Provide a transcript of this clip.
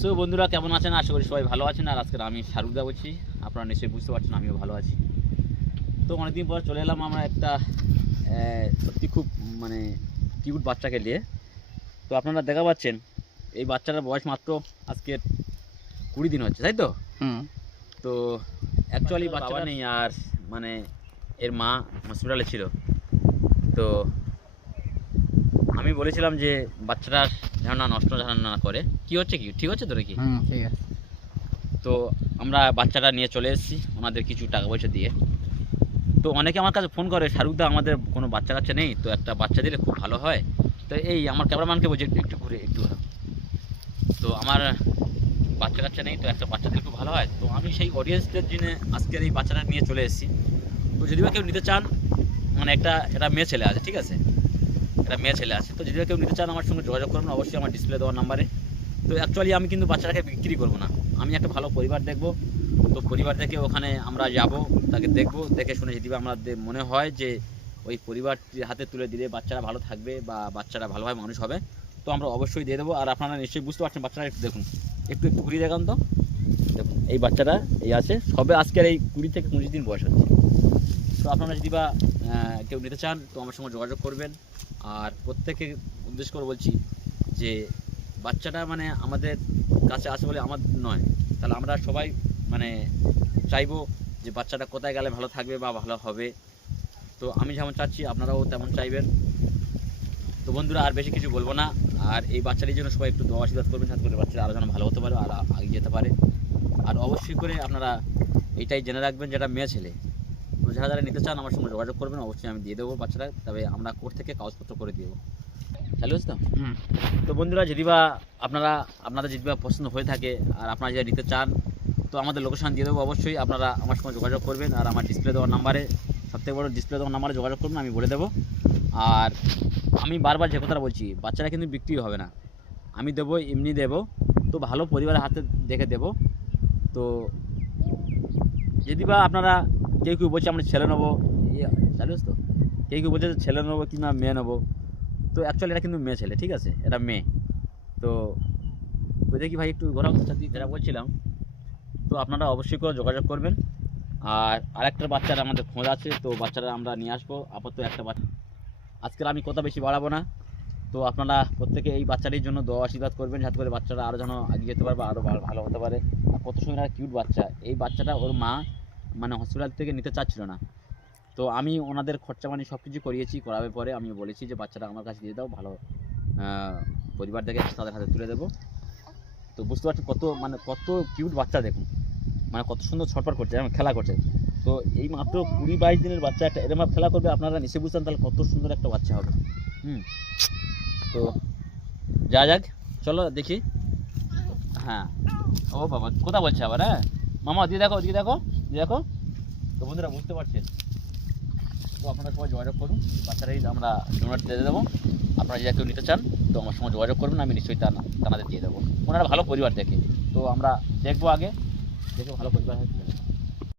So বন্ধুরা কেমন আছেন? আশা করি সবাই ভালো আছেন। আর আজকে আমি শাহরুখদা বলছি, আপনারা নিশ্চয়ই বুঝতে পারছেন আমিও ভালো আছি। তো অনেকদিন পর চলে এলাম আমরা একটা সত্যি খুব মানে কিউট বাচ্চাকে নিয়ে। তো আপনারা দেখা পাচ্ছেন এই বাচ্চাটার বয়স মাত্র আজকে 20 দিন হচ্ছে, তাই তো? তো অ্যাকচুয়ালি বাচ্চাটা নেই, আর মানে এর মা হসপিটালে ছিল। তো আমি বলেছিলাম যে বাচ্চাটার যেন না নষ্ট যেন না করে। কি হচ্ছে, কি ঠিক হচ্ছে তো নাকি? ঠিক আছে। তো আমরা বাচ্চাটা নিয়ে চলে এসেছি ওনাদের কিছু টাকা পয়সা দিয়ে। তো অনেকে আমার কাছে ফোন করে, শাহরুখদা আমাদের কোনো বাচ্চা কাচ্চা নেই, তো একটা বাচ্চা দিলে খুব ভালো হয়। তো এই আমার ক্যামেরাম্যানকে বলছি একটু ঘুরে একটু ঘোরা। তো আমার বাচ্চা কাচ্চা নেই, তো একটা বাচ্চা দিলে খুব ভালো হয়। তো আমি সেই অডিয়েন্সদের জন্য আজকের এই বাচ্চাটা নিয়ে চলে এসেছি। তো যদি বা কেউ নিতে চান, মানে এটা মেয়ে ছেলে আছে, ঠিক আছে? এটা মেয়ে ছেলে আছে। তো যদি বা কেউ নিতে চান আমার সঙ্গে যোগাযোগ করবেন অবশ্যই আমার ডিসপ্লে দেওয়ার নাম্বারে। তো অ্যাকচুয়ালি আমি কিন্তু বাচ্চাটাকে বিক্রি করবো না, আমি একটা ভালো পরিবার দেখবো। তো পরিবার থেকে ওখানে আমরা যাব, তাকে দেখবো, দেখে শুনে যদি আমাদের মনে হয় যে ওই পরিবারটির হাতে তুলে দিলে বাচ্চারা ভালো থাকবে বা বাচ্চারা ভালোভাবে মানুষ হবে, তো আমরা অবশ্যই দিয়ে দেবো। আর আপনারা নিশ্চয়ই বুঝতে পারছেন বাচ্চারা একটু দেখুন, একটু ঘুরিয়ে দেখান তো। দেখুন এই বাচ্চাটা এই আছে, সবে আজকের এই 20 থেকে 25 দিন বয়স হচ্ছে। তো আপনারা যদি বা কেউ নিতে চান তো আমার সঙ্গে যোগাযোগ করবেন। আর প্রত্যেকে উদ্দেশ্য করে বলছি যে বাচ্চাটা মানে আমাদের কাছে আসে বলে আমার নয়, তাহলে আমরা সবাই মানে চাইবো যে বাচ্চাটা কোথায় গেলে ভালো থাকবে বা ভালো হবে। তো আমি যেমন চাচ্ছি আপনারাও তেমন চাইবেন। তো বন্ধুরা আর বেশি কিছু বলবো না। আর এই বাচ্চাটির জন্য সবাই একটু দোয়া আশীর্বাদ করবেন, যাতে করে বাচ্চারা আরও যেন ভালো হতে পারে আর আগে যেতে পারে। আর অবশ্যই করে আপনারা এইটাই জেনে রাখবেন যেটা মেয়ে ছেলে। তো যারা যারা নিতে চান আমার সঙ্গে যোগাযোগ করবেন, অবশ্যই আমি দিয়ে দেবো বাচ্চাটা। তবে আমরা কোর্ট থেকে কাগজপত্র করে দেবো। চালু হচ্ছে তো? তো বন্ধুরা যদি বা আপনাদের যদি বা পছন্দ হয়ে থাকে আর আপনারা যদি নিতে চান তো আমাদের লোকেশান দিয়ে দেবো, অবশ্যই আপনারা আমার সঙ্গে যোগাযোগ করবেন। আর আমার ডিসপ্লে দেওয়ার নাম্বারে, সবথেকে বড় ডিসপ্লে দেওয়ার নাম্বারে যোগাযোগ করবেন, আমি বলে দেবো। আর আমি বারবার যে কথাটা বলছি, বাচ্চারা কিন্তু বিক্রি হবে না, আমি দেবো এমনি দেবো। তো ভালো পরিবারের হাতে দেখে দেবো। তো যদি বা আপনারা কেউ কেউ বলছে আমরা ছেলে নেবো, চালু তো, কেউ কেউ বলছে ছেলে নেবো কিংবা মেয়ে নেবো। তো অ্যাকচুয়ালি এটা কিন্তু মেয়ে ছেলে, ঠিক আছে? এটা মেয়ে। তো দেখি ভাই একটু ঘোরা যেটা বলছিলাম, তো আপনারা অবশ্যই করে যোগাযোগ করবেন। আর আরেকটা বাচ্চারা আমাদের খোঁজ আছে, তো বাচ্চারা আমরা নিয়ে আসবো। আপাতত একটা বাচ্চা আজকের আমি কথা বেশি বাড়াবো না। তো আপনারা প্রত্যেকে এই বাচ্চাটির জন্য দোয়া আশীর্বাদ করবেন, যাতে করে বাচ্চারা আরও যেন এগিয়ে যেতে পারে বা আরও ভালো হতে পারে। আর কত সুন্দর একটা কিউট বাচ্চা। এই বাচ্চাটা ওর মা মানে হসপিটাল থেকে নিতে চাচ্ছিল না, তো আমি ওনাদের খরচা মানে সব কিছু করিয়েছি। করাবার পরে আমি বলেছি যে বাচ্চাটা আমার কাছে দিয়ে দাও, ভালো পরিবার থেকে তাদের হাতে তুলে দেবো। তো বুঝতে পারছি কত কিউট বাচ্চা, দেখুন মানে কত সুন্দর ছটফট করছে, এরকম খেলা করছে। তো এই মাত্র 20-22 দিনের বাচ্চা একটা এরকম খেলা করবে, আপনারা নিশ্চয়ই বুঝতেন তাহলে কত সুন্দর একটা বাচ্চা হবে। তো যা যাক, চলো দেখি। হ্যাঁ, ও বাবা কোথা বলছে আবার? হ্যাঁ মামা দিয়ে দেখো, দিয়ে দেখো, দিয়ে দেখো। তো বন্ধুরা বুঝতে পারছেন, তো আপনারা সবাই যোগাযোগ করুন, বাচ্চারাই আমরা ডোনার দিয়ে দেবো। আপনারা যদি কেউ নিতে চান তো আমার সঙ্গে যোগাযোগ করবেন, আমি নিশ্চয়ই তাদের দিয়ে দেবো। ওনারা ভালো পরিবার দেখে, তো আমরা দেখবো আগে দেখে ভালো পরিবার